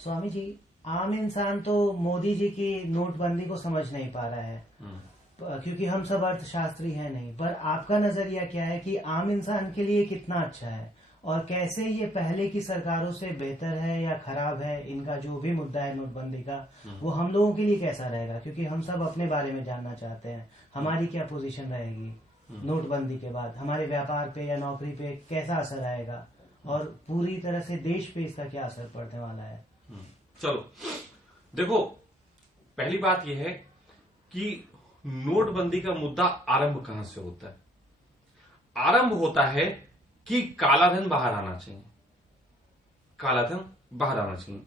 स्वामी जी, आम इंसान तो मोदी जी की नोटबंदी को समझ नहीं पा रहा है, क्योंकि हम सब अर्थशास्त्री हैं नहीं। पर आपका नजरिया क्या है कि आम इंसान के लिए कितना अच्छा है, और कैसे ये पहले की सरकारों से बेहतर है या खराब है? इनका जो भी मुद्दा है नोटबंदी का, वो हम लोगों के लिए कैसा रहेगा? क्योंकि हम सब अपने बारे में जानना चाहते हैं, हमारी क्या पोजीशन रहेगी नोटबंदी के बाद, हमारे व्यापार पे या नौकरी पे कैसा असर आएगा, और पूरी तरह से देश पे इसका क्या असर पड़ने वाला है। चलो देखो, पहली बात यह है कि नोटबंदी का मुद्दा आरंभ कहां से होता है। आरंभ होता है कि कालाधन बाहर आना चाहिए। कालाधन बाहर आना चाहिए।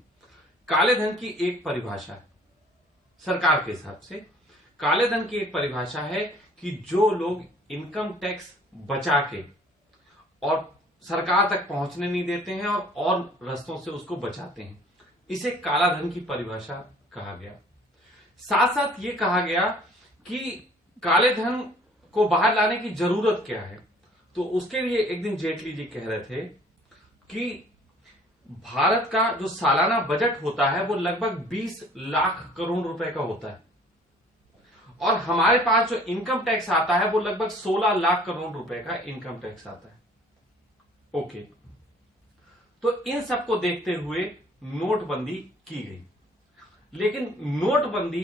काले धन की एक परिभाषा है सरकार के हिसाब से। काले धन की एक परिभाषा है कि जो लोग इनकम टैक्स बचा के और सरकार तक पहुंचने नहीं देते हैं और रस्तों से उसको बचाते हैं, इसे काला धन की परिभाषा कहा गया। साथ साथ ये कहा गया कि काले धन को बाहर लाने की जरूरत क्या है। तो उसके लिए एक दिन जेटली जी कह रहे थे कि भारत का जो सालाना बजट होता है वो लगभग 20 लाख करोड़ रुपए का होता है, और हमारे पास जो इनकम टैक्स आता है वो लगभग 16 लाख करोड़ रुपए का इनकम टैक्स आता है। ओके, तो इन सबको देखते हुए नोटबंदी की गई। लेकिन नोटबंदी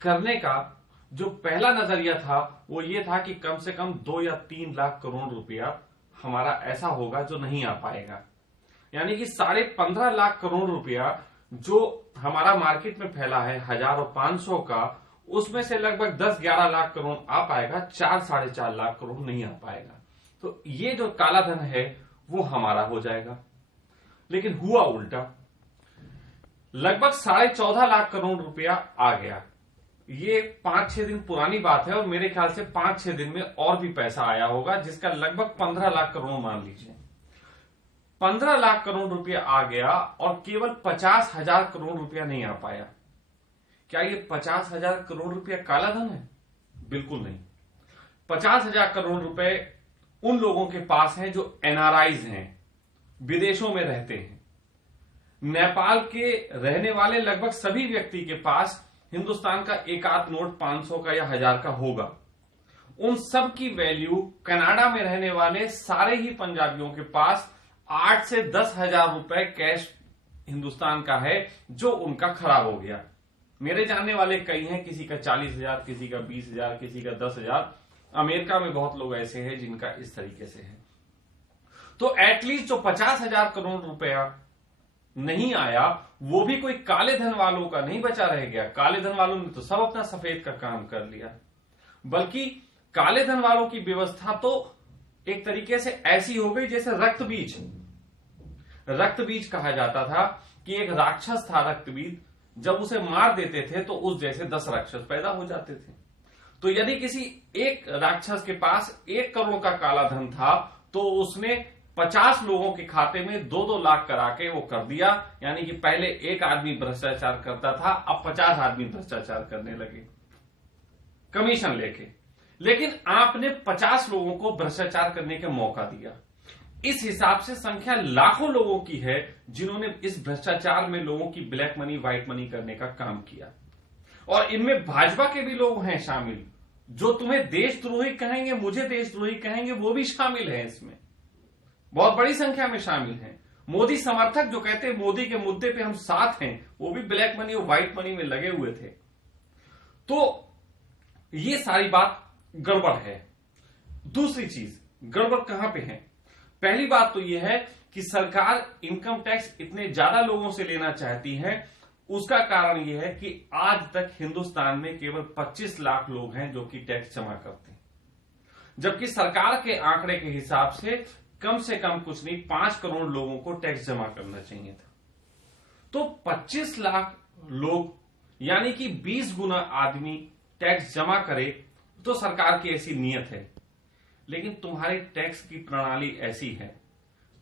करने का जो पहला नजरिया था वो ये था कि कम से कम 2 या 3 लाख करोड़ रुपया हमारा ऐसा होगा जो नहीं आ पाएगा। यानी कि 15.5 लाख करोड़ रुपया जो हमारा मार्केट में फैला है 1000 और 500 का, उसमें से लगभग 10-11 लाख करोड़ आ पाएगा, 4-4.5 लाख करोड़ नहीं आ पाएगा। तो ये जो काला धन है वो हमारा हो जाएगा। लेकिन हुआ उल्टा, लगभग 14.5 लाख करोड़ रुपया आ गया। ये 5-6 दिन पुरानी बात है, और मेरे ख्याल से 5-6 दिन में और भी पैसा आया होगा, जिसका लगभग 15 लाख करोड़ मान लीजिए। 15 लाख करोड़ रुपया आ गया और केवल 50,000 करोड़ रुपया नहीं आ पाया। क्या ये 50,000 करोड़ रुपया काला धन है? बिल्कुल नहीं। 50,000 करोड़ रुपए उन लोगों के पास हैं जो एनआरआईज हैं, विदेशों में रहते हैं। नेपाल के रहने वाले लगभग सभी व्यक्ति के पास हिंदुस्तान का एक आध नोट 500 का या 1000 का होगा। उन सब की वैल्यू कनाडा में रहने वाले सारे ही पंजाबियों के पास 8 से 10,000 रुपए कैश हिंदुस्तान का है, जो उनका खराब हो गया। मेरे जानने वाले कई हैं, किसी का 40,000, किसी का 20,000, किसी का 10,000। अमेरिका में बहुत लोग ऐसे हैं जिनका इस तरीके से है। तो एटलीस्ट जो 50,000 करोड़ रुपया नहीं आया, वो भी कोई काले धन वालों का नहीं बचा रह गया। काले धन वालों ने तो सब अपना सफेद का काम कर लिया। बल्कि काले धन वालों की व्यवस्था तो एक तरीके से ऐसी हो गई जैसे रक्त बीज। रक्त बीज कहा जाता था कि एक राक्षस था रक्त बीज, जब उसे मार देते थे तो उस जैसे 10 राक्षस पैदा हो जाते थे। तो यदि किसी एक राक्षस के पास 1 करोड़ का काला धन था, तो उसने 50 लोगों के खाते में 2-2 लाख करा के वो कर दिया। यानी कि पहले एक आदमी भ्रष्टाचार करता था, अब 50 आदमी भ्रष्टाचार करने लगे कमीशन लेके। लेकिन आपने 50 लोगों को भ्रष्टाचार करने का मौका दिया। इस हिसाब से संख्या लाखों लोगों की है जिन्होंने इस भ्रष्टाचार में लोगों की ब्लैक मनी, व्हाइट मनी करने का काम किया। और इनमें भाजपा के भी लोग हैं शामिल, जो तुम्हें देशद्रोही कहेंगे, मुझे देशद्रोही कहेंगे, वो भी शामिल है इसमें। बहुत बड़ी संख्या में शामिल हैं। मोदी समर्थक जो कहते हैं मोदी के मुद्दे पे हम साथ हैं, वो भी ब्लैक मनी और व्हाइट मनी में लगे हुए थे। तो ये सारी बात गड़बड़ है। दूसरी चीज, गड़बड़ कहां पे है? पहली बात तो यह है कि सरकार इनकम टैक्स इतने ज्यादा लोगों से लेना चाहती है। उसका कारण यह है कि आज तक हिंदुस्तान में केवल 25 लाख लोग हैं जो कि टैक्स जमा करते हैं, जबकि सरकार के आंकड़े के हिसाब से कम कुछ नहीं 5 करोड़ लोगों को टैक्स जमा करना चाहिए था। तो 25 लाख लोग, यानी कि 20 गुना आदमी टैक्स जमा करे, तो सरकार की ऐसी नीयत है। लेकिन तुम्हारी टैक्स की प्रणाली ऐसी है,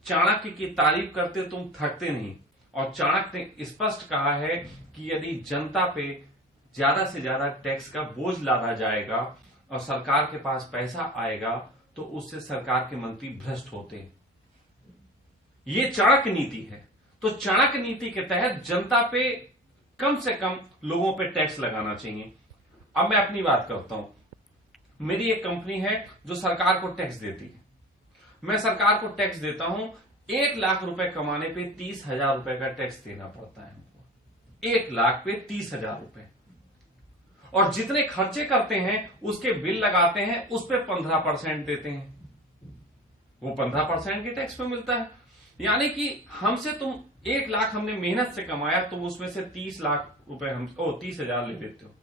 चाणक्य की तारीफ करते तुम थकते नहीं। और चाणक्य ने स्पष्ट कहा है कि यदि जनता पे ज्यादा से ज्यादा टैक्स का बोझ लादा जाएगा और सरकार के पास पैसा आएगा, तो उससे सरकार के मंत्री भ्रष्ट होते हैं। ये चाणक्य नीति है। तो चाणक्य नीति के तहत जनता पे कम से कम लोगों पे टैक्स लगाना चाहिए। अब मैं अपनी बात करता हूं। मेरी एक कंपनी है जो सरकार को टैक्स देती है। मैं सरकार को टैक्स देता हूं, 1 लाख रुपए कमाने पे 30,000 रुपए का टैक्स देना पड़ता है हमको। 1 लाख पे 30,000 रुपए। और जितने खर्चे करते हैं उसके बिल लगाते हैं, उस पर 15% देते हैं। वो 15% की टैक्स पे मिलता है। यानी कि हमसे तुम 1 लाख हमने मेहनत से कमाया, तुम उसमें से 30 लाख रुपए 30,000 ले लेते हो।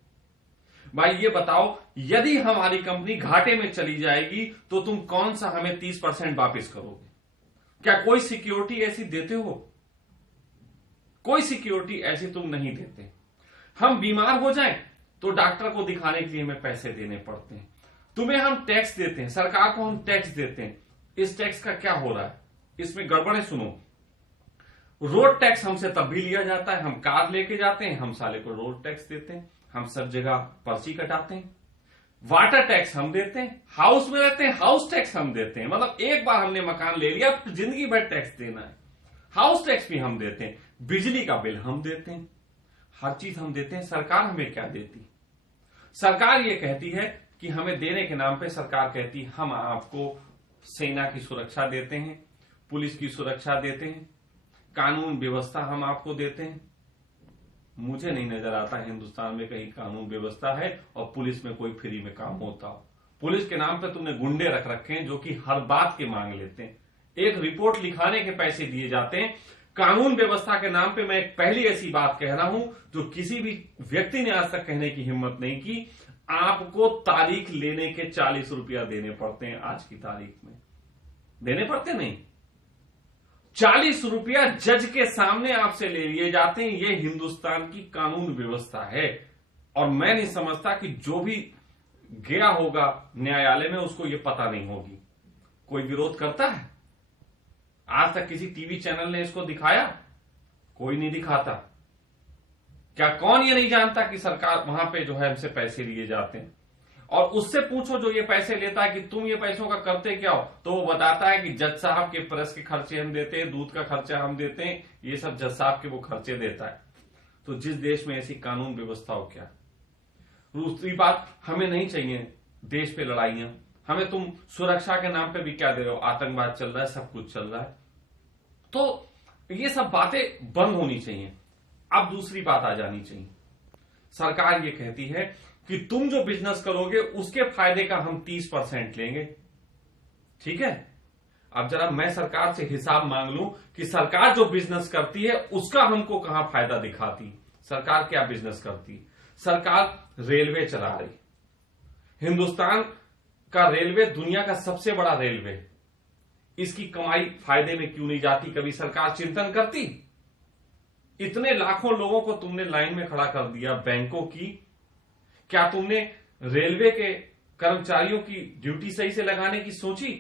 भाई ये बताओ, यदि हमारी कंपनी घाटे में चली जाएगी तो तुम कौन सा हमें 30% वापस करोगे? क्या कोई सिक्योरिटी ऐसी देते हो? कोई सिक्योरिटी ऐसी तुम नहीं देते। हम बीमार हो जाएं तो डॉक्टर को दिखाने के लिए हमें पैसे देने पड़ते हैं। तुम्हें हम टैक्स देते हैं, सरकार को हम टैक्स देते हैं। इस टैक्स का क्या हो रहा है? इसमें गड़बड़े सुनो। रोड टैक्स हमसे तब भी लिया जाता है, हम कार लेके जाते हैं, हम साले को रोड टैक्स देते हैं, हम सब जगह पर्ची कटाते हैं। वाटर टैक्स हम देते हैं, हाउस में रहते हैं हाउस टैक्स हम देते हैं। मतलब एक बार हमने मकान ले लिया तो जिंदगी भर टैक्स देना है। हाउस टैक्स भी हम देते हैं, बिजली का बिल हम देते हैं, हर चीज हम देते हैं। सरकार हमें क्या देती? सरकार ये कहती है कि हमें देने के नाम पे सरकार कहती है हम आपको सेना की सुरक्षा देते हैं, पुलिस की सुरक्षा देते हैं, कानून व्यवस्था हम आपको देते हैं। मुझे नहीं नजर आता हिंदुस्तान में कहीं कानून व्यवस्था है और पुलिस में कोई फ्री में काम होता हो। पुलिस के नाम पे तुमने गुंडे रख रखे हैं जो कि हर बात के मांग लेते हैं, एक रिपोर्ट लिखाने के पैसे दिए जाते हैं। कानून व्यवस्था के नाम पे मैं एक पहली ऐसी बात कह रहा हूं जो किसी भी व्यक्ति ने आज तक कहने की हिम्मत नहीं की। आपको तारीख लेने के 40 रुपया देने पड़ते हैं। आज की तारीख में देने पड़ते नहीं, 40 रुपया जज के सामने आपसे ले लिए जाते हैं। ये हिंदुस्तान की कानून व्यवस्था है। और मैं नहीं समझता कि जो भी गया होगा न्यायालय में उसको ये पता नहीं होगी। कोई विरोध करता है? आज तक किसी टीवी चैनल ने इसको दिखाया? कोई नहीं दिखाता। क्या कौन ये नहीं जानता कि सरकार वहां पे जो है हमसे पैसे लिए जाते हैं? और उससे पूछो जो ये पैसे लेता है कि तुम ये पैसों का करते क्या हो, तो वो बताता है कि जज साहब के प्रेस के खर्चे हम देते हैं, दूध का खर्चा हम देते हैं, ये सब जज साहब के वो खर्चे देता है। तो जिस देश में ऐसी कानून व्यवस्था हो, क्या दूसरी बात, हमें नहीं चाहिए देश पे लड़ाइयां। हमें तुम सुरक्षा के नाम पे भी क्या दे रहे हो? आतंकवाद चल रहा है, सब कुछ चल रहा है। तो ये सब बातें बंद होनी चाहिए। अब दूसरी बात आ जानी चाहिए। सरकार ये कहती है कि तुम जो बिजनेस करोगे उसके फायदे का हम 30% लेंगे। ठीक है, अब जरा मैं सरकार से हिसाब मांग लूं कि सरकार जो बिजनेस करती है उसका हमको कहां फायदा दिखाती। सरकार क्या बिजनेस करती? सरकार रेलवे चला रही। हिंदुस्तान का रेलवे दुनिया का सबसे बड़ा रेलवे, इसकी कमाई फायदे में क्यों नहीं जाती? कभी सरकार चिंतन करती? इतने लाखों लोगों को तुमने लाइन में खड़ा कर दिया बैंकों की, क्या तुमने रेलवे के कर्मचारियों की ड्यूटी सही से लगाने की सोची?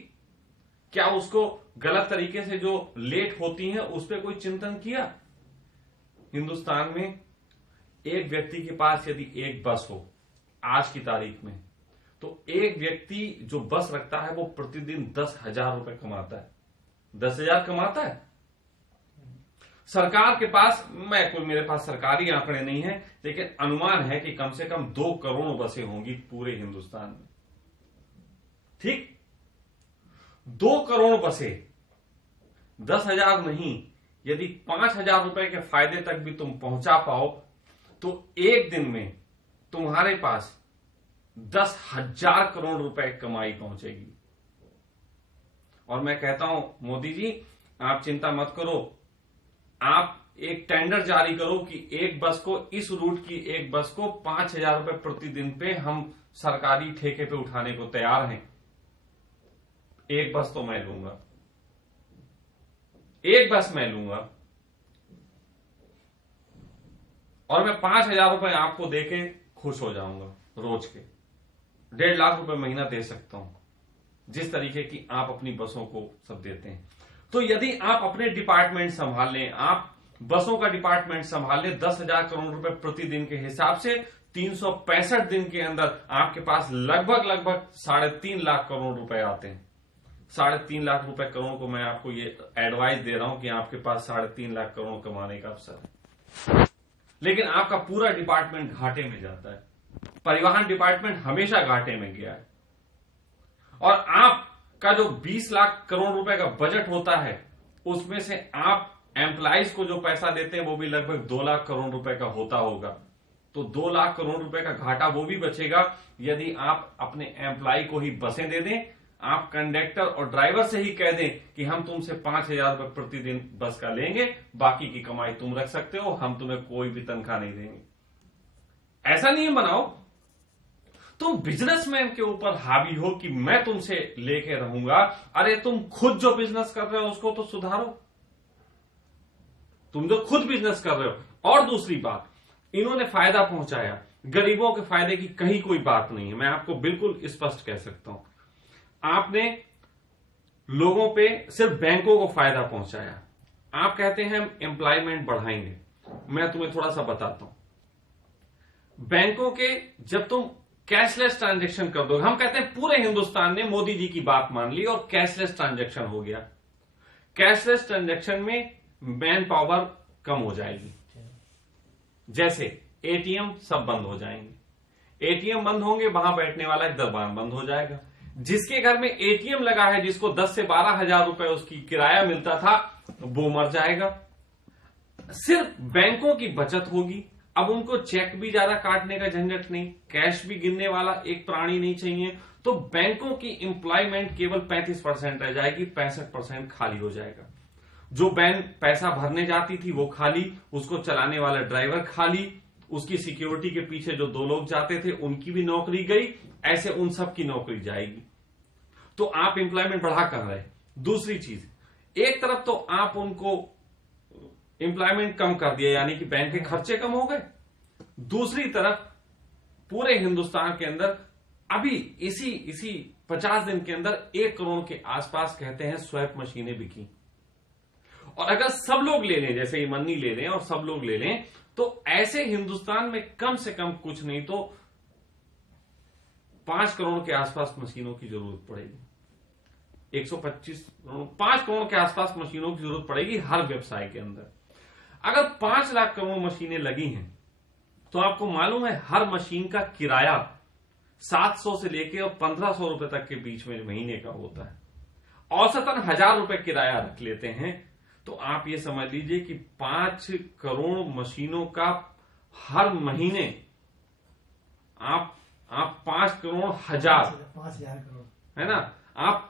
क्या उसको गलत तरीके से जो लेट होती हैं उस पर कोई चिंतन किया? हिंदुस्तान में एक व्यक्ति के पास यदि एक बस हो आज की तारीख में, तो एक व्यक्ति जो बस रखता है वो प्रतिदिन 10,000 रुपए कमाता है। 10,000 कमाता है। सरकार के पास, मेरे पास सरकारी आंकड़े नहीं है, लेकिन अनुमान है कि कम से कम 2 करोड़ बसें होंगी पूरे हिंदुस्तान में। ठीक, 2 करोड़ बसें, 10,000 नहीं, यदि 5,000 रुपए के फायदे तक भी तुम पहुंचा पाओ तो एक दिन में तुम्हारे पास 10,000 करोड़ रुपए कमाई पहुंचेगी। और मैं कहता हूं मोदी जी, आप चिंता मत करो, आप एक टेंडर जारी करो कि एक बस को, इस रूट की एक बस को 5,000 रुपए प्रतिदिन पे हम सरकारी ठेके पे उठाने को तैयार हैं। एक बस तो मैं लूंगा, एक बस मैं लूंगा और मैं 5,000 रुपए आपको देके खुश हो जाऊंगा। रोज के 1.5 लाख रुपए महीना दे सकता हूं, जिस तरीके की आप अपनी बसों को सब देते हैं। तो यदि आप अपने डिपार्टमेंट संभाल लें, आप बसों का डिपार्टमेंट संभाल लें, 10,000 करोड़ रुपए प्रतिदिन के हिसाब से 365 दिन के अंदर आपके पास लगभग 3.5 लाख करोड़ रुपए आते हैं। 3.5 लाख रुपए करोड़ को मैं आपको ये एडवाइस दे रहा हूं कि आपके पास 3.5 लाख करोड़ कमाने का अवसर है, लेकिन आपका पूरा डिपार्टमेंट घाटे में जाता है। परिवहन डिपार्टमेंट हमेशा घाटे में गया है और आपका जो 20 लाख करोड़ रुपए का बजट होता है उसमें से आप एम्प्लॉइज को जो पैसा देते हैं वो भी लगभग 2 लाख करोड़ रुपए का होता होगा। तो 2 लाख करोड़ रुपए का घाटा वो भी बचेगा यदि आप अपने एम्प्लॉय को ही बसें दे दें, आप कंडक्टर और ड्राइवर से ही कह दें कि हम तुमसे 5,000 रुपए प्रतिदिन बस का लेंगे, बाकी की कमाई तुम रख सकते हो, हम तुम्हें कोई भी तनख्वाह नहीं देंगे। ऐसा नियम बनाओ, तुम बिजनेसमैन के ऊपर हावी हो कि मैं तुमसे लेके रहूंगा। अरे तुम खुद जो बिजनेस कर रहे हो उसको तो सुधारो, तुम जो खुद बिजनेस कर रहे हो। और दूसरी बात, इन्होंने फायदा पहुंचाया, गरीबों के फायदे की कहीं कोई बात नहीं है, मैं आपको बिल्कुल स्पष्ट कह सकता हूं। आपने लोगों पे सिर्फ बैंकों को फायदा पहुंचाया। आप कहते हैं हम एम्प्लॉयमेंट बढ़ाएंगे, मैं तुम्हें थोड़ा सा बताता हूं। बैंकों के जब तुम कैशलेस ट्रांजैक्शन कर दोगे, हम कहते हैं पूरे हिंदुस्तान ने मोदी जी की बात मान ली और कैशलेस ट्रांजैक्शन हो गया। कैशलेस ट्रांजैक्शन में मैन पावर कम हो जाएगी, जैसे एटीएम सब बंद हो जाएंगे। एटीएम बंद होंगे, वहां बैठने वाला एक दरबार बंद हो जाएगा। जिसके घर में एटीएम लगा है, जिसको 10 से 12 हजार रुपए उसकी किराया मिलता था, वो मर जाएगा। सिर्फ बैंकों की बचत होगी, अब उनको चेक भी ज्यादा काटने का झंझट नहीं, कैश भी गिनने वाला एक प्राणी नहीं चाहिए। तो बैंकों की एम्प्लॉयमेंट केवल 35% रह जाएगी, 65% खाली हो जाएगा। जो बैंक पैसा भरने जाती थी वो खाली, उसको चलाने वाला ड्राइवर खाली, उसकी सिक्योरिटी के पीछे जो 2 लोग जाते थे उनकी भी नौकरी गई, ऐसे उन सब की नौकरी जाएगी। तो आप एम्प्लॉयमेंट बढ़ा कर रहे। दूसरी चीज, एक तरफ तो आप उनको एम्प्लॉयमेंट कम कर दिया, यानी कि बैंक के खर्चे कम हो गए। दूसरी तरफ पूरे हिंदुस्तान के अंदर अभी इसी 50 दिन के अंदर 1 करोड़ के आसपास कहते हैं स्वैप मशीनें बिकी। और अगर सब लोग ले लें, जैसे ये मन्नी ले लें और सब लोग ले लें, तो ऐसे हिंदुस्तान में कम से कम कुछ नहीं तो 5 करोड़ के आसपास मशीनों की जरूरत पड़ेगी। 5 करोड़ के आसपास मशीनों की जरूरत पड़ेगी हर व्यवसाय के अंदर। अगर 5 लाख करोड़ मशीनें लगी हैं तो आपको मालूम है हर मशीन का किराया 700 से लेके और 1500 रुपए तक के बीच में महीने का होता है। औसतन 1000 रुपए किराया रख लेते हैं, तो आप ये समझ लीजिए कि 5 करोड़ मशीनों का हर महीने आप 5 करोड़ हजार 5,000 करोड़ है ना, आप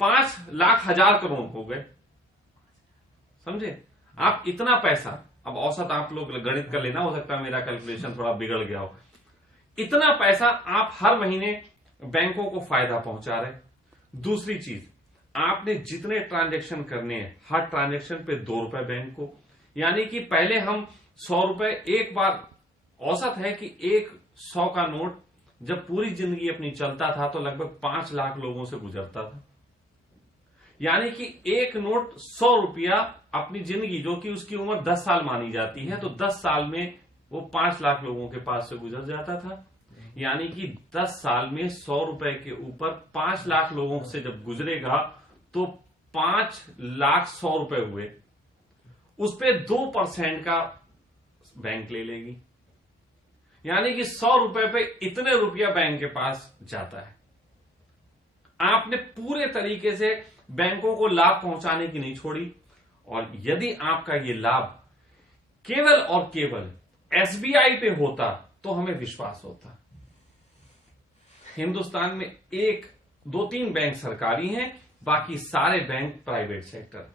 5 लाख हजार करोड़ हो गए, समझे आप इतना पैसा। अब औसत आप लोग गणित कर लेना, हो सकता है मेरा कैलकुलेशन थोड़ा बिगड़ गया हो। इतना पैसा आप हर महीने बैंकों को फायदा पहुंचा रहे। दूसरी चीज, आपने जितने ट्रांजैक्शन करने हैं हर ट्रांजैक्शन पे 2 रुपए बैंक को, यानी कि पहले हम 100 रुपए एक बार, औसत है कि एक 100 का नोट जब पूरी जिंदगी अपनी चलता था तो लगभग 5 लाख लोगों से गुजरता था। यानी कि एक नोट 100 रुपया अपनी जिंदगी, जो कि उसकी उम्र 10 साल मानी जाती है, तो 10 साल में वो 5 लाख लोगों के पास से गुजर जाता था। यानी कि 10 साल में 100 रुपए के ऊपर 5 लाख लोगों से जब गुजरेगा तो 5 लाख 100 रुपए हुए, उस पे 2% का बैंक ले लेगी। यानी कि 100 रुपए पे इतने रुपया बैंक के पास जाता है। आपने पूरे तरीके से बैंकों को लाभ पहुंचाने की नहीं छोड़ी। और यदि आपका ये लाभ केवल और केवल एसबीआई पे होता तो हमें विश्वास होता। हिंदुस्तान में 1, 2, 3 बैंक सरकारी हैं, बाकी सारे बैंक प्राइवेट सेक्टर।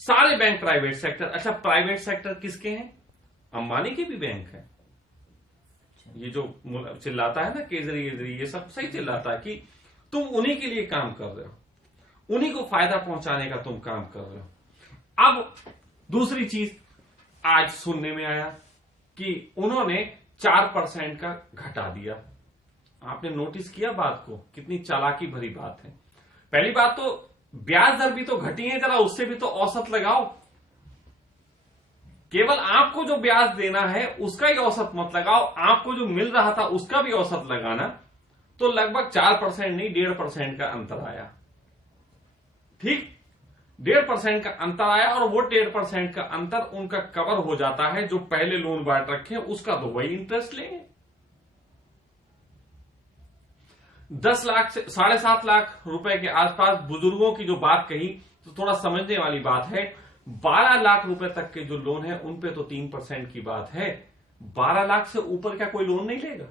सारे बैंक प्राइवेट सेक्टर। अच्छा, प्राइवेट सेक्टर किसके हैं? अंबानी के भी बैंक है। ये जो चिल्लाता है ना केजरी, ये सब सही चिल्लाता है कि तुम उन्हीं के लिए काम कर रहे हो, उन्हीं को फायदा पहुंचाने का तुम काम कर रहे हो। अब दूसरी चीज, आज सुनने में आया कि उन्होंने 4% का घटा दिया। आपने नोटिस किया बात को? कितनी चालाकी भरी बात है। पहली बात तो ब्याज दर भी तो घटी है, जरा उससे भी तो औसत लगाओ। केवल आपको जो ब्याज देना है उसका ही औसत मत लगाओ, आपको जो मिल रहा था उसका भी औसत लगाना। तो लगभग 4% नहीं 1.5% का अंतर आया। ठीक 1.5% का अंतर आया और वो 1.5% का अंतर उनका कवर हो जाता है जो पहले लोन बांट रखे हैं उसका, तो वही इंटरेस्ट लेंगे। 10 लाख से 7.5 लाख रुपए के आसपास बुजुर्गों की जो बात कही तो थोड़ा समझने वाली बात है। 12 लाख रुपए तक के जो लोन है उन पे तो 3% की बात है। 12 लाख से ऊपर क्या कोई लोन नहीं लेगा?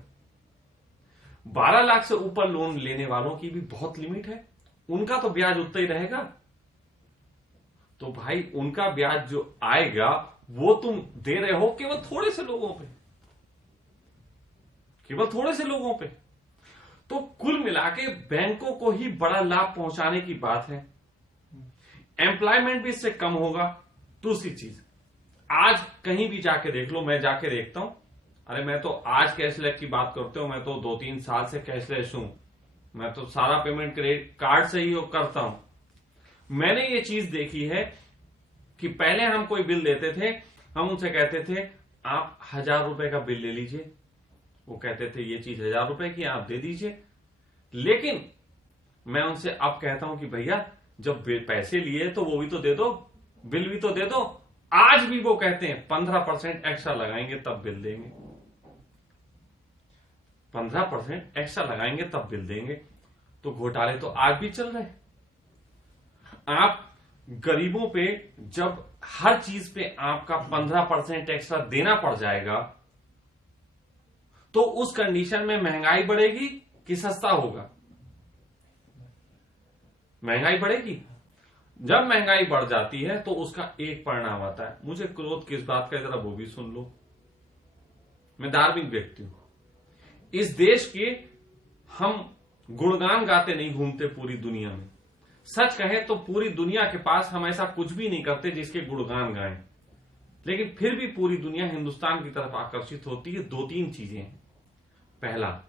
12 लाख से ऊपर लोन लेने वालों की भी बहुत लिमिट है, उनका तो ब्याज उतना ही रहेगा। तो भाई उनका ब्याज जो आएगा वो तुम दे रहे हो केवल थोड़े से लोगों पे, केवल थोड़े से लोगों पे। तो कुल मिला के बैंकों को ही बड़ा लाभ पहुंचाने की बात है। एम्प्लॉयमेंट भी इससे कम होगा। दूसरी चीज, आज कहीं भी जाके देख लो, मैं जाके देखता हूं, अरे मैं तो आज कैशलेस की बात करते हो, मैं तो 2-3 साल से कैशलेस हूं, मैं तो सारा पेमेंट क्रेडिट कार्ड से ही करता हूं। मैंने ये चीज देखी है कि पहले हम कोई बिल देते थे, हम उनसे कहते थे आप 1000 रुपए का बिल ले लीजिए, वो कहते थे ये चीज 1000 रुपए की आप दे दीजिए। लेकिन मैं उनसे अब कहता हूं कि भैया जब पैसे लिए तो वो भी तो दे दो, बिल भी तो दे दो। आज भी वो कहते हैं 15% एक्स्ट्रा लगाएंगे तब बिल देंगे, 15% एक्स्ट्रा लगाएंगे तब बिल देंगे। तो घोटाले तो आज भी चल रहे हैं। आप गरीबों पे जब हर चीज पे आपका 15% एक्स्ट्रा देना पड़ जाएगा तो उस कंडीशन में महंगाई बढ़ेगी कि सस्ता होगा? महंगाई बढ़ेगी। जब महंगाई बढ़ जाती है तो उसका एक परिणाम आता है। मुझे क्रोध किस बात का, जरा वो भी सुन लो। मैं धार्मिक व्यक्ति हूं, इस देश के हम गुणगान गाते नहीं घूमते पूरी दुनिया में। सच कहें तो पूरी दुनिया के पास हम ऐसा कुछ भी नहीं करते जिसके गुणगान गाएं, लेकिन फिर भी पूरी दुनिया हिंदुस्तान की तरफ आकर्षित होती है। 2-3 चीजें हैं। पहला,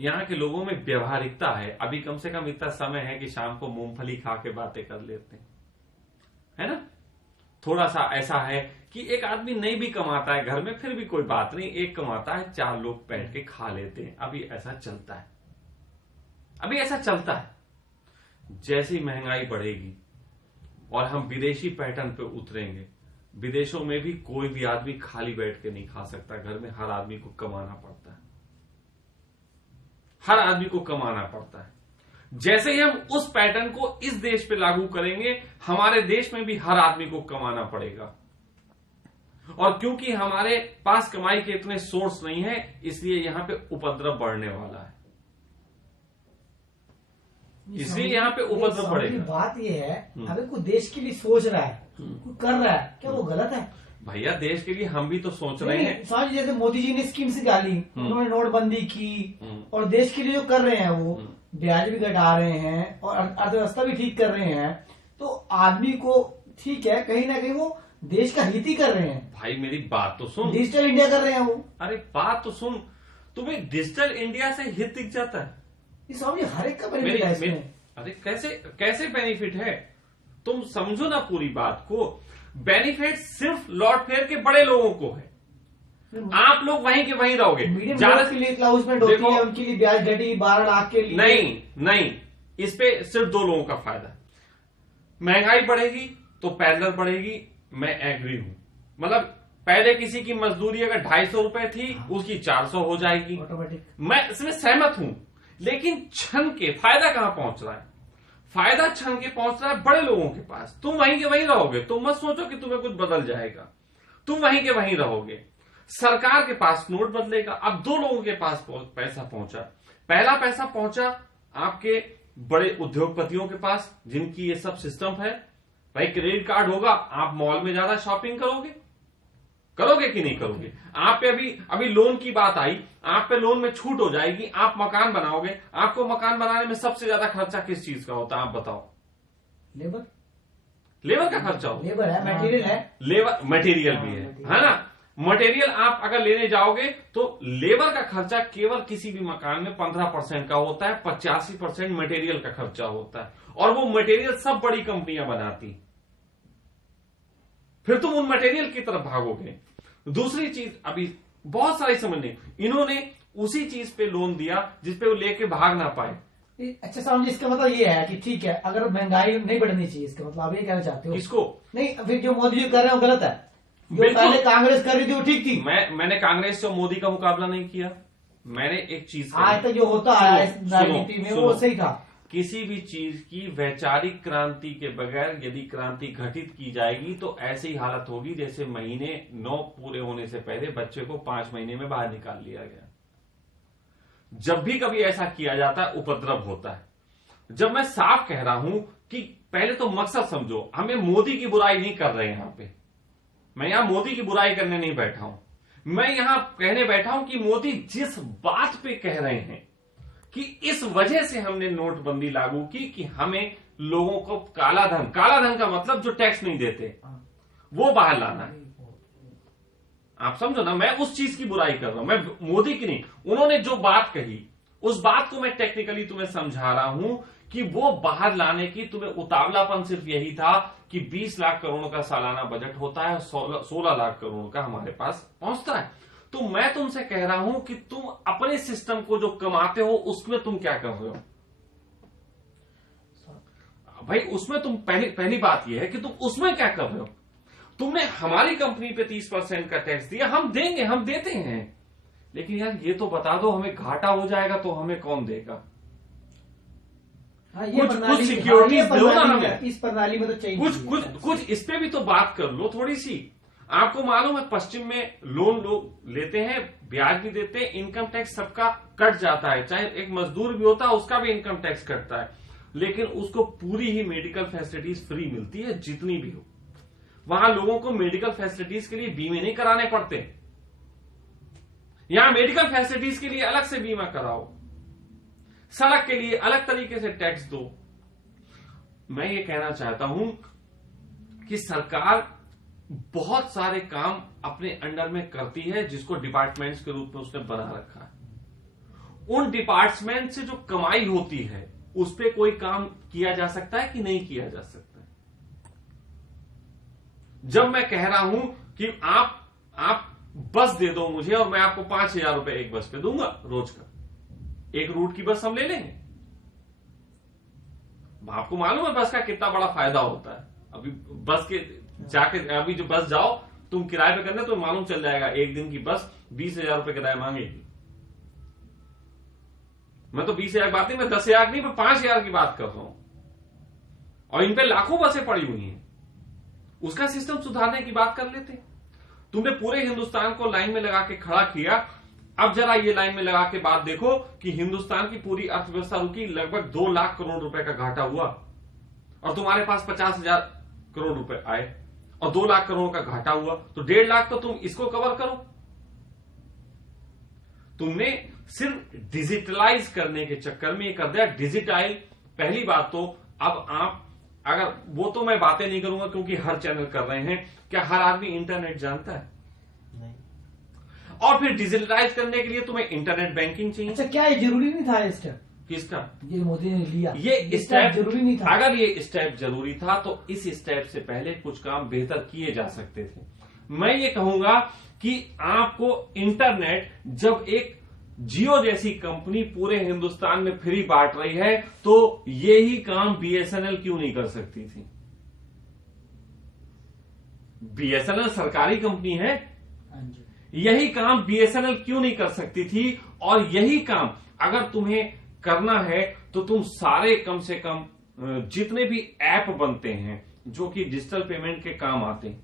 यहां के लोगों में व्यवहारिकता है। अभी कम से कम इतना समय है कि शाम को मूंगफली खा के बातें कर लेते हैं, है ना। थोड़ा सा ऐसा है कि एक आदमी नहीं भी कमाता है घर में, फिर भी कोई बात नहीं, एक कमाता है 4 लोग बैठ के खा लेते हैं। अभी ऐसा चलता है, अभी ऐसा चलता है। जैसी महंगाई बढ़ेगी और हम विदेशी पैटर्न पे उतरेंगे, विदेशों में भी कोई भी आदमी खाली बैठ के नहीं खा सकता, घर में हर आदमी को कमाना पड़ता है, हर आदमी को कमाना पड़ता है। जैसे ही हम उस पैटर्न को इस देश पे लागू करेंगे, हमारे देश में भी हर आदमी को कमाना पड़ेगा। और क्योंकि हमारे पास कमाई के इतने सोर्स नहीं है, इसलिए यहां पे उपद्रव बढ़ने वाला है, इसलिए यहां पे उपद्रव बढ़ेगा। बात ये है, अगर कोई देश के लिए सोच रहा है, कोई कर रहा है, क्या वो गलत है? भैया देश के लिए हम भी तो सोच रहे हैं। समझ, जैसे मोदी जी ने स्कीम्स डाली, उन्होंने नोटबंदी की, और देश के लिए जो कर रहे हैं वो ब्याज भी घटा रहे हैं और अर्थव्यवस्था भी ठीक कर रहे हैं, तो आदमी को ठीक है, कहीं ना कहीं वो देश का हित ही कर रहे हैं। भाई मेरी बात तो सुन, डिजिटल इंडिया कर रहे हैं वो। अरे बात तो सुन, तुम्हें डिजिटल इंडिया से हित दिख जाता है? स्वामी हर एक का बेनिफिट है इसमें। अरे कैसे बेनिफिट है? तुम समझो ना पूरी बात को। बेनिफिट सिर्फ लौट फेर के बड़े लोगों को है, आप लोग वहीं के वहीं रहोगे। मीडियम क्लास के लिए क्लाउसमेंट होती है, उनके लिए ब्याज घटी 12 लाख के लिए। नहीं, इस पे सिर्फ 2 लोगों का फायदा। महंगाई बढ़ेगी तो पैरेलल बढ़ेगी, मैं एग्री हूं। मतलब पहले किसी की मजदूरी अगर 250 रुपए थी, उसकी 400 हो जाएगी, ऑटोमेटिक। मैं इसमें सहमत हूं। लेकिन क्षण के फायदा कहां पहुंच रहा है? फायदा क्षण के पहुंच रहा है बड़े लोगों के पास। तुम वहीं के वहीं रहोगे, तुम मत सोचो कि तुम्हें कुछ बदल जाएगा, तुम वहीं के वहीं रहोगे। सरकार के पास नोट बदलेगा। अब 2 लोगों के पास पैसा पहुंचा। पहला पैसा पहुंचा आपके बड़े उद्योगपतियों के पास, जिनकी ये सब सिस्टम है। भाई क्रेडिट कार्ड होगा, आप मॉल में ज्यादा शॉपिंग करोगे कि नहीं करोगे? आप पे अभी लोन की बात आई, आप पे लोन में छूट हो जाएगी, आप मकान बनाओगे। आपको मकान बनाने में सबसे ज्यादा खर्चा किस चीज का होता है आप बताओ? लेबर का खर्चा होगा। लेबर है, मटेरियल है, लेबर मटेरियल भी है ना। मटेरियल आप अगर लेने जाओगे तो लेबर का खर्चा केवल किसी भी मकान में 15% का होता है, 85% मटेरियल का खर्चा होता है, और वो मटेरियल सब बड़ी कंपनियां बनाती। फिर तुम उन मटेरियल की तरफ भागोगे। दूसरी चीज अभी बहुत सारी समझने, इन्होंने उसी चीज पे लोन दिया जिसपे वो लेके भाग ना पाए। अच्छा साहब जी, इसका मतलब ये है कि ठीक है, अगर महंगाई नहीं बढ़नी चाहिए, इसका मतलब आप ये कहना चाहते हो? किसको? नहीं, फिर जो मोदी जी कर रहे हैं वो गलत है। जो बिल्कुल। पहले कांग्रेस कर रही थी वो ठीक थी। मैंने कांग्रेस से मोदी का मुकाबला नहीं किया। मैंने एक चीज कही, आज तक जो होता आया है इस राजनीति में वो सही था। किसी भी चीज की वैचारिक क्रांति के बगैर यदि क्रांति घटित की जाएगी तो ऐसी हालत होगी जैसे महीने 9 पूरे होने से पहले बच्चे को 5 महीने में बाहर निकाल लिया गया। जब भी कभी ऐसा किया जाता है उपद्रव होता है। जब मैं साफ कह रहा हूं कि पहले तो मकसद समझो, हमें मोदी की बुराई नहीं कर रहे हैं यहां पे, मैं यहां मोदी की बुराई करने नहीं बैठा हूं, मैं यहां कहने बैठा हूं कि मोदी जिस बात पे कह रहे हैं कि इस वजह से हमने नोटबंदी लागू की कि हमें लोगों को काला धन का मतलब जो टैक्स नहीं देते वो बाहर लाना है। आप समझो ना, मैं उस चीज की बुराई कर रहा हूं, मैं मोदी की नहीं। उन्होंने जो बात कही उस बात को मैं टेक्निकली तुम्हें समझा रहा हूं कि वो बाहर लाने की तुम्हें उतावलापन सिर्फ यही था कि 20 लाख करोड़ का सालाना बजट होता है, 16 लाख करोड़ का हमारे पास पहुंचता है। तो मैं तुमसे कह रहा हूं कि तुम अपने सिस्टम को जो कमाते हो उसमें तुम क्या कर रहे हो भाई? उसमें तुम पहली बात यह है कि तुम उसमें क्या कर रहे हो। तुमने हमारी कंपनी पे 30% का टैक्स दिया, हम देंगे, हम देते हैं, लेकिन यार ये तो बता दो हमें घाटा हो जाएगा तो हमें कौन देगा? कुछ सिक्योरिटीज दो ना हमें, इस प्रणाली में तो चाहिए कुछ इस पे भी तो बात कर लो थोड़ी सी। आपको मालूम है पश्चिम में लोन लोग लेते हैं, ब्याज भी देते हैं, इनकम टैक्स सबका कट जाता है, चाहे एक मजदूर भी होता है उसका भी इनकम टैक्स कटता है, लेकिन उसको पूरी ही मेडिकल फैसिलिटीज फ्री मिलती है जितनी भी हो। वहां लोगों को मेडिकल फैसिलिटीज के लिए बीमे नहीं कराने पड़ते, यहां मेडिकल फैसिलिटीज के लिए अलग से बीमा कराओ, सड़क के लिए अलग तरीके से टैक्स दो। मैं ये कहना चाहता हूं कि सरकार बहुत सारे काम अपने अंडर में करती है जिसको डिपार्टमेंट्स के रूप में उसने बना रखा है। उन डिपार्टमेंट से जो कमाई होती है उस पर कोई काम किया जा सकता है कि नहीं किया जा सकता है? जब मैं कह रहा हूं कि आप बस दे दो मुझे और मैं आपको 5,000 रुपए एक बस पे दूंगा रोज का, एक रूट की बस हम ले लेंगे। आपको मालूम है बस का कितना बड़ा फायदा होता है। अभी बस के जाके अभी जो बस जाओ तुम किराए पे करने तो मालूम चल जाएगा, एक दिन की बस 20,000 रुपए किराया मांगेगी। मैं तो 20,000 की बात नहीं, मैं 10,000 नहीं, मैं 5,000 की बात कर रहा हूं, और इन पे लाखों बसें पड़ी हुई हैं। उसका सिस्टम सुधारने की बात कर लेते। तुमने पूरे हिंदुस्तान को लाइन में लगा के खड़ा किया, अब जरा ये लाइन में लगा के बात देखो कि हिंदुस्तान की पूरी अर्थव्यवस्था रुकी, लगभग 2 लाख करोड़ रुपए का घाटा हुआ, और तुम्हारे पास 50,000 करोड़ रुपए आए और 2 लाख करोड़ का घाटा हुआ, तो 1.5 लाख तो तुम इसको कवर करो। तुमने सिर्फ डिजिटलाइज करने के चक्कर में ये कर दिया डिजिटाइल। पहली बात तो अब आप अगर वो तो मैं बातें नहीं करूंगा क्योंकि हर चैनल कर रहे हैं, क्या हर आदमी इंटरनेट जानता है? नहीं। और फिर डिजिटलाइज करने के लिए तुम्हें इंटरनेट बैंकिंग चाहिए। अच्छा, क्या ये जरूरी नहीं था स्टेप? किसका? ये मोदी ने लिया ये स्टेप जरूरी नहीं था। अगर ये स्टेप जरूरी था तो इस स्टेप से पहले कुछ काम बेहतर किए जा सकते थे। मैं ये कहूंगा कि आपको इंटरनेट जब एक जियो जैसी कंपनी पूरे हिंदुस्तान में फ्री बांट रही है तो यही काम बीएसएनएल क्यों नहीं कर सकती थी? बीएसएनएल सरकारी कंपनी है, यही काम बीएसएनएल क्यों नहीं कर सकती थी? और यही काम अगर तुम्हें करना है तो तुम सारे कम से कम जितने भी ऐप बनते हैं जो कि डिजिटल पेमेंट के काम आते हैं,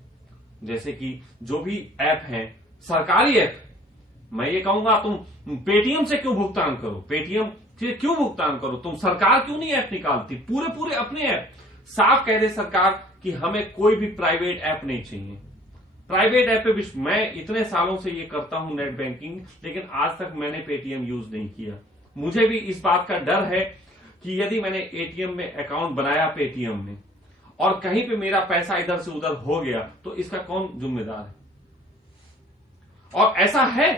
जैसे कि जो भी ऐप हैं सरकारी ऐप, मैं ये कहूंगा तुम पेटीएम से क्यों भुगतान करो, पेटीएम से क्यों भुगतान करो, तुम सरकार क्यों नहीं ऐप निकालती? पूरे अपने ऐप साफ कह दे सरकार कि हमें कोई भी प्राइवेट ऐप नहीं चाहिए। प्राइवेट ऐप पे मैं इतने सालों से ये करता हूं नेट बैंकिंग, लेकिन आज तक मैंने पेटीएम यूज नहीं किया। मुझे भी इस बात का डर है कि यदि मैंने एटीएम में अकाउंट बनाया पेटीएम में और कहीं पे मेरा पैसा इधर से उधर हो गया तो इसका कौन जिम्मेदार है? और ऐसा है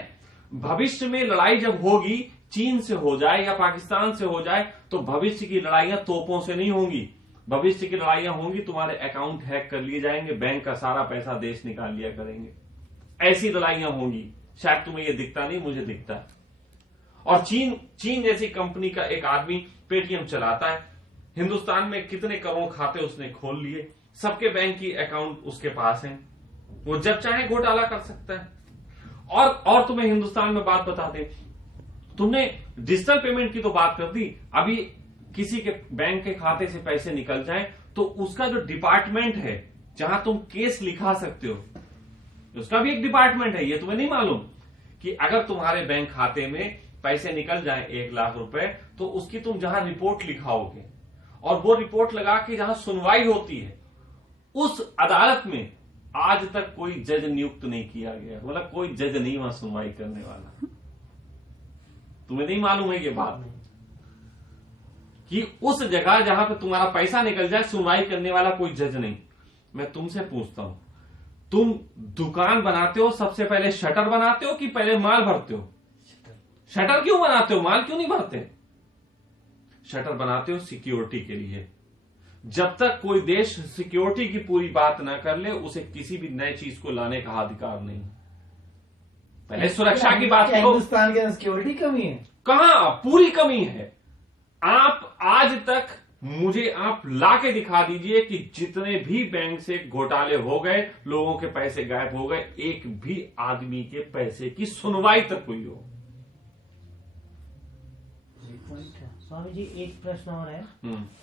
भविष्य में लड़ाई जब होगी, चीन से हो जाए या पाकिस्तान से हो जाए, तो भविष्य की लड़ाइयां तोपों से नहीं होंगी। भविष्य की लड़ाइयां होंगी तुम्हारे अकाउंट हैक कर लिए जाएंगे, बैंक का सारा पैसा देश निकाल लिया करेंगे, ऐसी लड़ाइयां होंगी। शायद तुम्हें ये दिखता नहीं, मुझे दिखता है। और चीन जैसी कंपनी का एक आदमी पेटीएम चलाता है, हिंदुस्तान में कितने करोड़ खाते उसने खोल लिए, सबके बैंक की अकाउंट उसके पास हैं, वो जब चाहे घोटाला कर सकता है। और तुम्हें हिंदुस्तान में बात बता दें, तुमने डिजिटल पेमेंट की तो बात कर दी, अभी किसी के बैंक के खाते से पैसे निकल जाएं तो उसका जो डिपार्टमेंट है जहां तुम केस लिखा सकते हो, उसका भी एक डिपार्टमेंट है। ये तुम्हें नहीं मालूम कि अगर तुम्हारे बैंक खाते में पैसे निकल जाएं 1 लाख रुपए, तो उसकी तुम जहां रिपोर्ट लिखाओगे और वो रिपोर्ट लगा के जहां सुनवाई होती है, उस अदालत में आज तक कोई जज नियुक्त नहीं किया गया, मतलब कोई जज नहीं वहां सुनवाई करने वाला। तुम्हें नहीं मालूम है ये बात कि उस जगह जहां पे तुम्हारा पैसा निकल जाए सुनवाई करने वाला कोई जज नहीं। मैं तुमसे पूछता हूं, तुम दुकान बनाते हो सबसे पहले शटर बनाते हो कि पहले माल भरते हो? शटर क्यों बनाते हो, माल क्यों नहीं भरते? शटर बनाते हो सिक्योरिटी के लिए। जब तक कोई देश सिक्योरिटी की पूरी बात ना कर ले, उसे किसी भी नई चीज को लाने का अधिकार नहीं। पहले सुरक्षा की बात करो। हिंदुस्तान के सिक्योरिटी कमी है? कहां, पूरी कमी है। आप आज तक मुझे आप लाके दिखा दीजिए कि जितने भी बैंक से घोटाले हो गए, लोगों के पैसे गायब हो गए, एक भी आदमी के पैसे की सुनवाई तक हुई हो। स्वामी जी एक प्रश्न और है,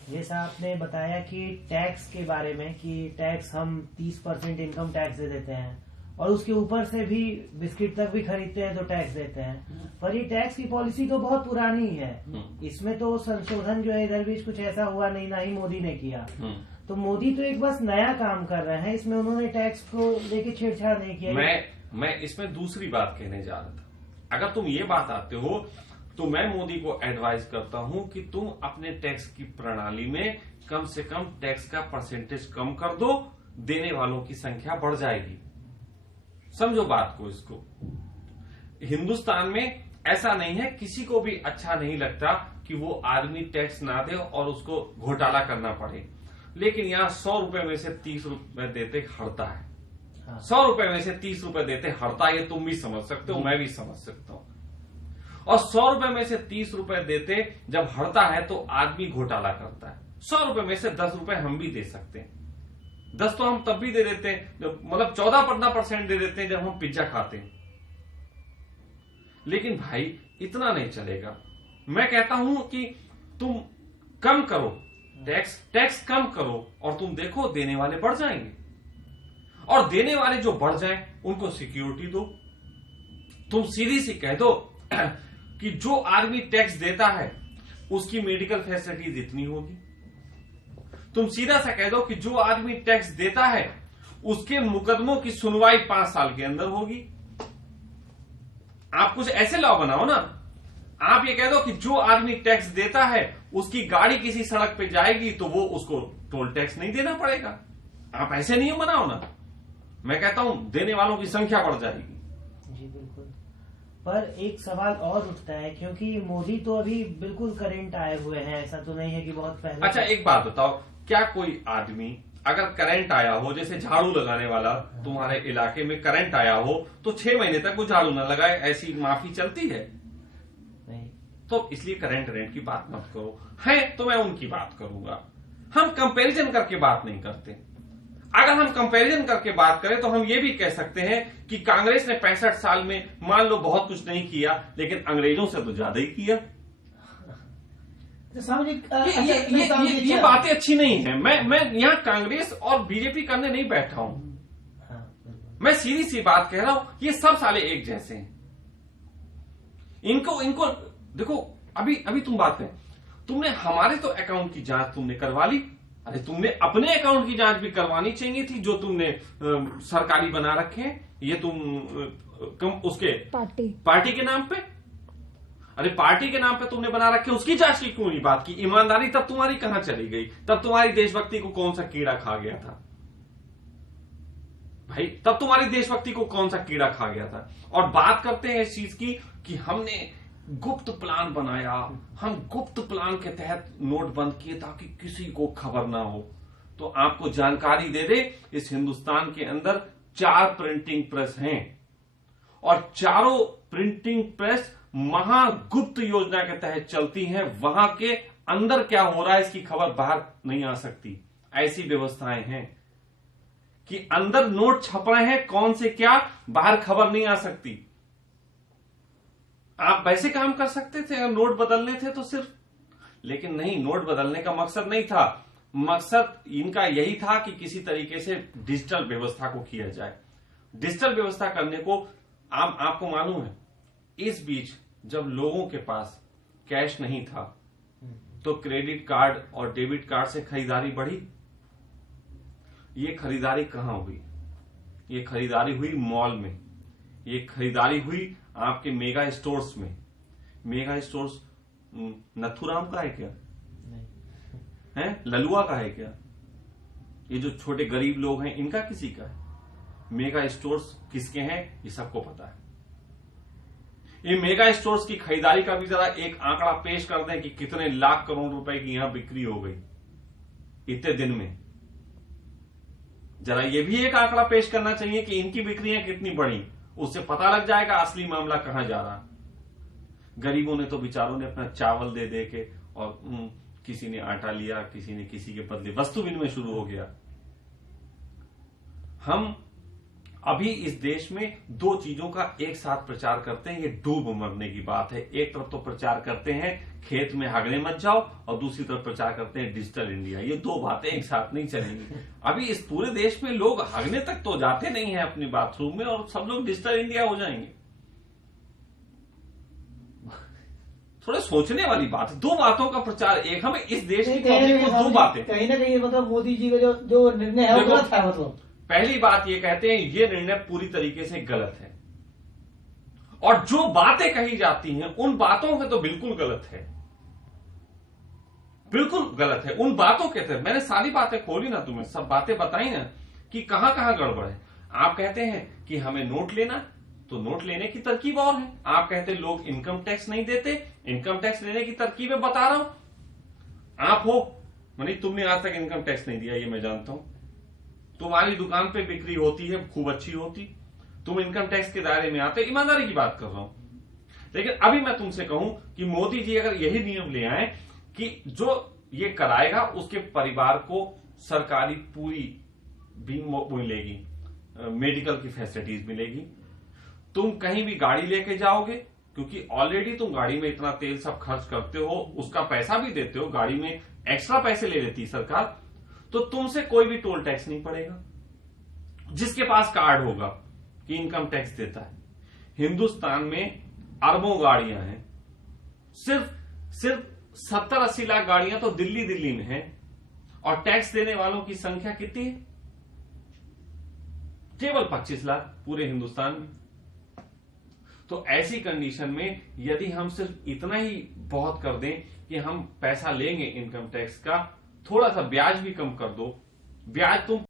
जैसा आपने बताया कि टैक्स के बारे में कि टैक्स हम 30% इनकम टैक्स दे देते हैं और उसके ऊपर से भी बिस्किट तक भी खरीदते हैं तो टैक्स देते हैं, पर ये टैक्स की पॉलिसी तो बहुत पुरानी है, इसमें तो संशोधन जो है इधर बीच कुछ ऐसा हुआ नहीं, ना ही मोदी ने किया। तो मोदी तो एक बस नया काम कर रहे हैं, इसमें उन्होंने टैक्स को लेके छेड़छाड़ नहीं किया। मैं इसमें दूसरी बात कहने जा रहा था। अगर तुम ये बात आते हो तो मैं मोदी को एडवाइस करता हूं कि तुम अपने टैक्स की प्रणाली में कम से कम टैक्स का परसेंटेज कम कर दो, देने वालों की संख्या बढ़ जाएगी। समझो बात को। इसको हिंदुस्तान में ऐसा नहीं है, किसी को भी अच्छा नहीं लगता कि वो आदमी टैक्स ना दे और उसको घोटाला करना पड़े, लेकिन यहां 100 रुपए में से 30 रुपए देते हड़ता है। 100 रुपए में से 30 रुपए देते हड़ता, ये तुम भी समझ सकते हो, मैं भी समझ सकता हूं। और 100 रुपए में से 30 रुपए देते जब हड़ता है तो आदमी घोटाला करता है। 100 रुपए में से 10 रुपए हम भी दे सकते हैं, 10 तो हम तब भी दे देते हैं, मतलब 14-15% दे देते हैं जब हम पिज्जा खाते हैं। लेकिन भाई इतना नहीं चलेगा। मैं कहता हूं कि तुम कम करो टैक्स कम करो और तुम देखो देने वाले बढ़ जाएंगे, और देने वाले जो बढ़ जाएं उनको सिक्योरिटी दो। तुम सीधी सी कह दो कि जो आदमी टैक्स देता है उसकी मेडिकल फैसिलिटीज इतनी होगी। तुम सीधा सा कह दो कि जो आदमी टैक्स देता है उसके मुकदमों की सुनवाई 5 साल के अंदर होगी। आप कुछ ऐसे लॉ बनाओ ना। आप ये कह दो कि जो आदमी टैक्स देता है उसकी गाड़ी किसी सड़क पे जाएगी तो वो उसको टोल टैक्स नहीं देना पड़ेगा। आप ऐसे नियम बनाओ ना। मैं कहता हूं देने वालों की संख्या बढ़ जाएगी। जी बिल्कुल। पर एक सवाल और उठता है, क्योंकि मोदी तो अभी बिल्कुल करंट आए हुए हैं, ऐसा तो नहीं है कि बहुत पहले। अच्छा एक बात बताओ, क्या कोई आदमी अगर करंट आया हो, जैसे झाड़ू लगाने वाला तुम्हारे इलाके में करंट आया हो तो 6 महीने तक वो झाड़ू न लगाए, ऐसी माफी चलती है? नहीं। तो इसलिए करंट रेंट की बात मत करो। है तो मैं उनकी बात करूंगा। हम कंपैरिजन करके बात नहीं करते। अगर हम कंपैरिजन करके बात करें तो हम ये भी कह सकते हैं कि कांग्रेस ने 65 साल में मान लो बहुत कुछ नहीं किया, लेकिन अंग्रेजों से तो ज्यादा ही किया। ये बातें अच्छी नहीं है। मैं यहाँ कांग्रेस और बीजेपी करने नहीं बैठा हूं। मैं सीधी सी बात कह रहा हूं, ये सब साले एक जैसे हैं। इनको देखो, अभी तुम बात करें, तुमने हमारे तो अकाउंट की जांच तुमने करवा ली। अरे तुमने अपने अकाउंट की जांच भी करवानी चाहिए थी जो तुमने सरकारी बना रखे हैं। ये तुम उसके पार्टी के नाम पे, अरे पार्टी के नाम पे तुमने बना रखे, उसकी जांच की क्यों नहीं बात की? ईमानदारी तब तुम्हारी कहां चली गई? तब तुम्हारी देशभक्ति को कौन सा कीड़ा खा गया था भाई? तब तुम्हारी देशभक्ति को कौन सा कीड़ा खा गया था? और बात करते हैं इस चीज की कि हमने गुप्त प्लान बनाया, हम गुप्त प्लान के तहत नोट बंद किए ताकि किसी को खबर ना हो। तो आपको जानकारी दे दे, इस हिंदुस्तान के अंदर 4 प्रिंटिंग प्रेस हैं और चारों प्रिंटिंग प्रेस महागुप्त योजना के तहत चलती हैं, वहां के अंदर क्या हो रहा है इसकी खबर बाहर नहीं आ सकती। ऐसी व्यवस्थाएं हैं कि अंदर नोट छप रहे हैं, कौन से क्या बाहर खबर नहीं आ सकती। आप वैसे काम कर सकते थे अगर नोट बदलने थे तो सिर्फ, लेकिन नहीं, नोट बदलने का मकसद नहीं था। मकसद इनका यही था कि किसी तरीके से डिजिटल व्यवस्था को किया जाए। डिजिटल व्यवस्था करने को आपको मालूम है, इस बीच जब लोगों के पास कैश नहीं था तो क्रेडिट कार्ड और डेबिट कार्ड से खरीदारी बढ़ी। ये खरीदारी कहां हुई? ये खरीदारी हुई मॉल में, ये खरीदारी हुई आपके मेगा स्टोर्स में। मेगा स्टोर्स नथुराम का है क्या? नहीं। है ललुआ का है क्या? ये जो छोटे गरीब लोग हैं इनका किसी का है? मेगा स्टोर्स किसके हैं ये सबको पता है। ये मेगा स्टोर्स की खरीदारी का भी जरा एक आंकड़ा पेश कर दें कि कितने लाख करोड़ रुपए की यहां बिक्री हो गई इतने दिन में। जरा ये भी एक आंकड़ा पेश करना चाहिए कि इनकी बिक्रियां कितनी बढ़ी, उससे पता लग जाएगा असली मामला कहां जा रहा। गरीबों ने तो बेचारों ने अपना चावल दे दे के और किसी ने आटा लिया, किसी ने किसी के बदले वस्तु विनिमय शुरू हो गया। हम अभी इस देश में दो चीजों का एक साथ प्रचार करते हैं, ये डूब मरने की बात है। एक तरफ तो प्रचार करते हैं खेत में हगने मत जाओ और दूसरी तरफ प्रचार करते हैं डिजिटल इंडिया। ये दो बातें एक साथ नहीं चलेंगी। अभी इस पूरे देश में लोग हगने तक तो जाते नहीं है अपने बाथरूम में और सब लोग डिजिटल इंडिया हो जाएंगे। थोड़ा सोचने वाली बात है। दो बातों का प्रचार, एक हमें इस देश की पब्लिक को दो बातें, कहीं ना कहीं मतलब मोदी जी का जो निर्णय है वो गलत है। मतलब पहली बात ये कहते हैं ये निर्णय पूरी तरीके से गलत है, और जो बातें कही जाती हैं उन बातों में तो बिल्कुल गलत है, बिल्कुल गलत है। उन बातों के तहत मैंने सारी बातें खोली ना, तुम्हें सब बातें बताई ना कि कहां कहां गड़बड़ है। आप कहते हैं कि हमें नोट लेना, तो नोट लेने की तरकीब और है। आप कहते हैं लोग इनकम टैक्स नहीं देते, इनकम टैक्स लेने की तरकीबें बता रहा हूं। आप हो मनी, तुमने आज तक इनकम टैक्स नहीं दिया ये मैं जानता हूं। तुम्हारी दुकान पे बिक्री होती है खूब अच्छी होती, तुम इनकम टैक्स के दायरे में आते, ईमानदारी की बात कर रहा हूं। लेकिन अभी मैं तुमसे कहूं कि मोदी जी अगर यही नियम ले आए कि जो ये कराएगा उसके परिवार को सरकारी पूरी भी मिलेगी, मेडिकल की फैसिलिटीज मिलेगी, तुम कहीं भी गाड़ी लेके जाओगे क्योंकि ऑलरेडी तुम गाड़ी में इतना तेल सब खर्च करते हो, उसका पैसा भी देते हो, गाड़ी में एक्स्ट्रा पैसे ले लेती सरकार, तो तुमसे कोई भी टोल टैक्स नहीं पड़ेगा। जिसके पास कार्ड होगा कि इनकम टैक्स देता है। हिंदुस्तान में अरबों गाड़ियां हैं, सिर्फ 70-80 लाख गाड़ियां तो दिल्ली में हैं, और टैक्स देने वालों की संख्या कितनी है? केवल 25 लाख पूरे हिंदुस्तान में। तो ऐसी कंडीशन में यदि हम सिर्फ इतना ही बहुत कर दें कि हम पैसा लेंगे इनकम टैक्स का, थोड़ा सा ब्याज भी कम कर दो, ब्याज तुम